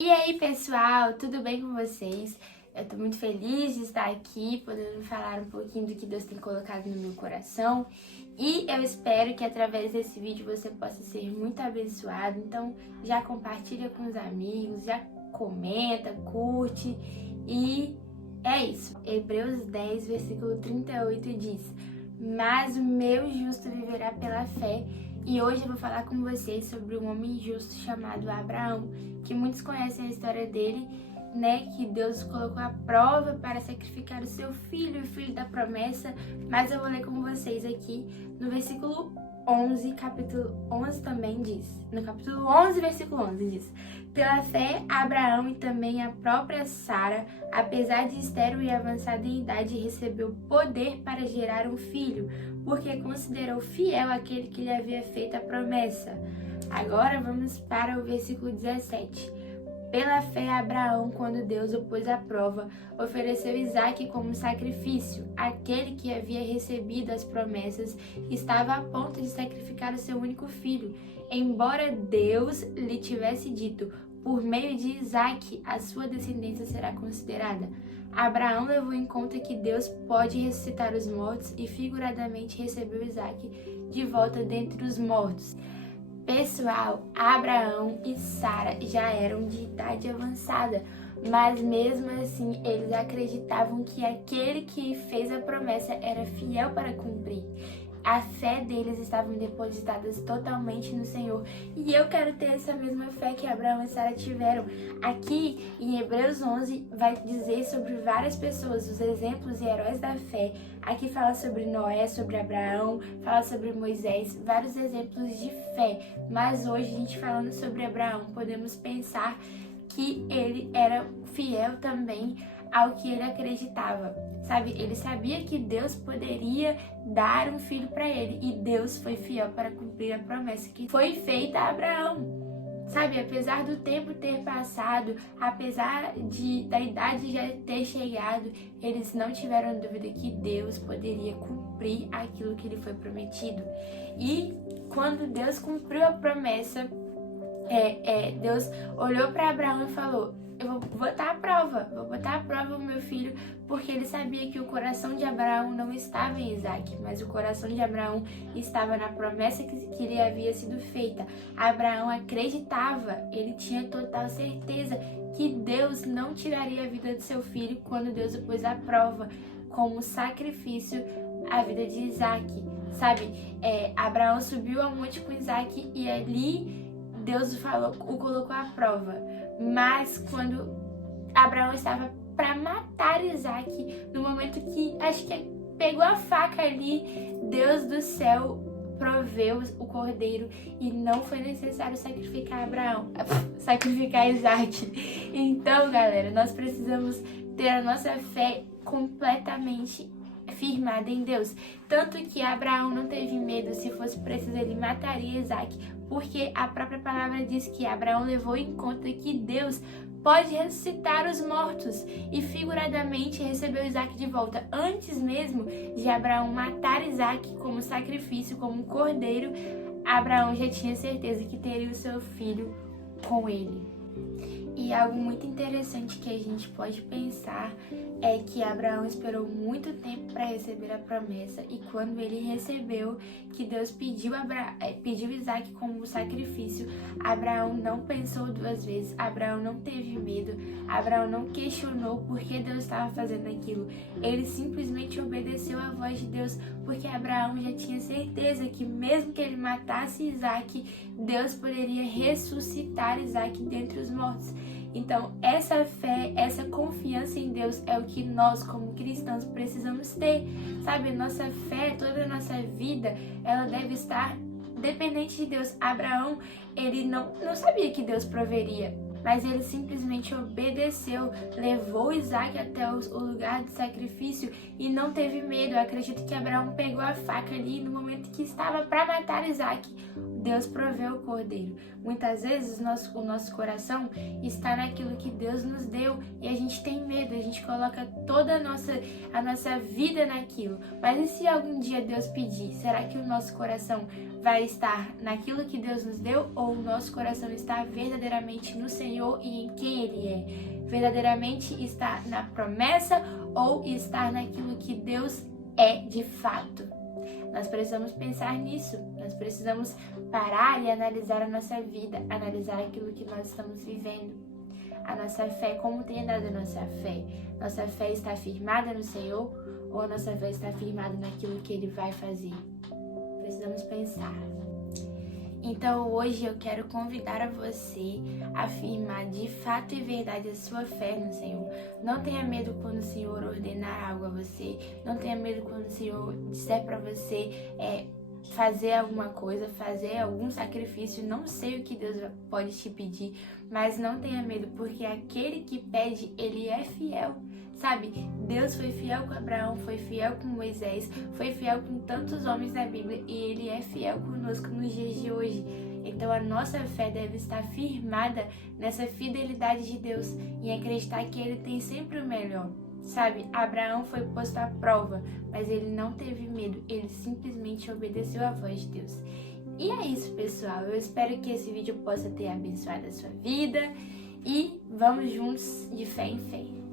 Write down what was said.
E aí, pessoal, tudo bem com vocês? Eu tô muito feliz de estar aqui, podendo falar um pouquinho do que Deus tem colocado no meu coração. E eu espero que através desse vídeo você possa ser muito abençoado. Então, já compartilha com os amigos, já comenta, curte. E é isso. Hebreus 10, versículo 38 diz: Mas o meu justo viverá pela fé. E hoje eu vou falar com vocês sobre um homem justo chamado Abraão, que muitos conhecem a história dele, né? Que Deus colocou à prova para sacrificar o seu filho, o filho da promessa. Mas eu vou ler com vocês aqui no versículo 11, capítulo 11 também diz. No capítulo 11, versículo 11 diz: Pela fé, Abraão e também a própria Sara, apesar de estéril e avançada em idade, recebeu poder para gerar um filho, porque considerou fiel aquele que lhe havia feito a promessa. Agora vamos para o versículo 17. Pela fé, Abraão, quando Deus o pôs à prova, ofereceu Isaque como sacrifício. Aquele que havia recebido as promessas estava a ponto de sacrificar o seu único filho, embora Deus lhe tivesse dito: por meio de Isaque, a sua descendência será considerada. Abraão levou em conta que Deus pode ressuscitar os mortos e figuradamente recebeu Isaque de volta dentre os mortos. Pessoal, Abraão e Sara já eram de idade avançada, mas mesmo assim eles acreditavam que aquele que fez a promessa era fiel para cumprir. A fé deles estava depositada totalmente no Senhor. E eu quero ter essa mesma fé que Abraão e Sara tiveram. Aqui em Hebreus 11 vai dizer sobre várias pessoas, os exemplos e heróis da fé. Aqui fala sobre Noé, sobre Abraão, fala sobre Moisés, vários exemplos de fé. Mas hoje a gente falando sobre Abraão, podemos pensar que ele era fiel também ao que ele acreditava, sabe? Ele sabia que Deus poderia dar um filho para ele e Deus foi fiel para cumprir a promessa que foi feita a Abraão. Sabe, apesar do tempo ter passado, apesar da idade já ter chegado, eles não tiveram dúvida que Deus poderia cumprir aquilo que lhe foi prometido. E quando Deus cumpriu a promessa, Deus olhou para Abraão e falou: eu vou botar à prova o meu filho, porque ele sabia que o coração de Abraão não estava em Isaque, mas o coração de Abraão estava na promessa que lhe havia sido feita. Abraão acreditava, ele tinha total certeza que Deus não tiraria a vida de seu filho quando Deus o pôs à prova, como sacrifício a vida de Isaque, sabe? Abraão subiu ao monte com Isaque e ali Deus o colocou à prova. Mas quando Abraão estava para matar Isaque, no momento que acho que pegou a faca ali, Deus do céu proveu o cordeiro e não foi necessário sacrificar Isaque. Então, galera, nós precisamos ter a nossa fé completamente firmada em Deus. Tanto que Abraão não teve medo, se fosse preciso ele mataria Isaque, porque a própria palavra diz que Abraão levou em conta que Deus pode ressuscitar os mortos e figuradamente recebeu Isaque de volta. Antes mesmo de Abraão matar Isaque como sacrifício, como cordeiro, Abraão já tinha certeza que teria o seu filho com ele. E algo muito interessante que a gente pode pensar é que Abraão esperou muito tempo para receber a promessa, e quando ele recebeu, que Deus pediu Isaque como sacrifício, Abraão não pensou duas vezes, Abraão não teve medo, Abraão não questionou por que Deus estava fazendo aquilo. Ele simplesmente obedeceu à voz de Deus, porque Abraão já tinha certeza que mesmo que ele matasse Isaque, Deus poderia ressuscitar Isaque dentre os mortos. Então, essa fé, essa confiança em Deus é o que nós, como cristãos, precisamos ter, sabe? Nossa fé, toda a nossa vida, ela deve estar dependente de Deus. Abraão, ele não sabia que Deus proveria, mas ele simplesmente obedeceu, levou Isaque até o lugar de sacrifício e não teve medo. Eu acredito que Abraão pegou a faca ali no momento que estava para matar Isaque. Deus proveu o cordeiro. Muitas vezes o nosso coração está naquilo que Deus nos deu e a gente tem medo, a gente coloca toda a nossa vida naquilo. Mas e se algum dia Deus pedir, será que o nosso coração vai estar naquilo que Deus nos deu ou o nosso coração está verdadeiramente no Senhor e em quem Ele é? Verdadeiramente estar na promessa ou estar naquilo que Deus é de fato? Nós precisamos pensar nisso, nós precisamos parar e analisar a nossa vida, analisar aquilo que nós estamos vivendo. A nossa fé, como tem andado a nossa fé? Nossa fé está firmada no Senhor ou a nossa fé está firmada naquilo que Ele vai fazer? Precisamos pensar. Então hoje eu quero convidar a você a afirmar de fato e verdade a sua fé no Senhor. Não tenha medo quando o Senhor ordenar algo a você. Não tenha medo quando o Senhor disser para você fazer alguma coisa, fazer algum sacrifício. Não sei o que Deus pode te pedir, mas não tenha medo, porque aquele que pede, ele é fiel. Sabe, Deus foi fiel com Abraão, foi fiel com Moisés, foi fiel com tantos homens da Bíblia e Ele é fiel conosco nos dias de hoje. Então a nossa fé deve estar firmada nessa fidelidade de Deus e acreditar que Ele tem sempre o melhor. Sabe, Abraão foi posto à prova, mas ele não teve medo, ele simplesmente obedeceu à voz de Deus. E é isso, pessoal, eu espero que esse vídeo possa ter abençoado a sua vida e vamos juntos de fé em fé.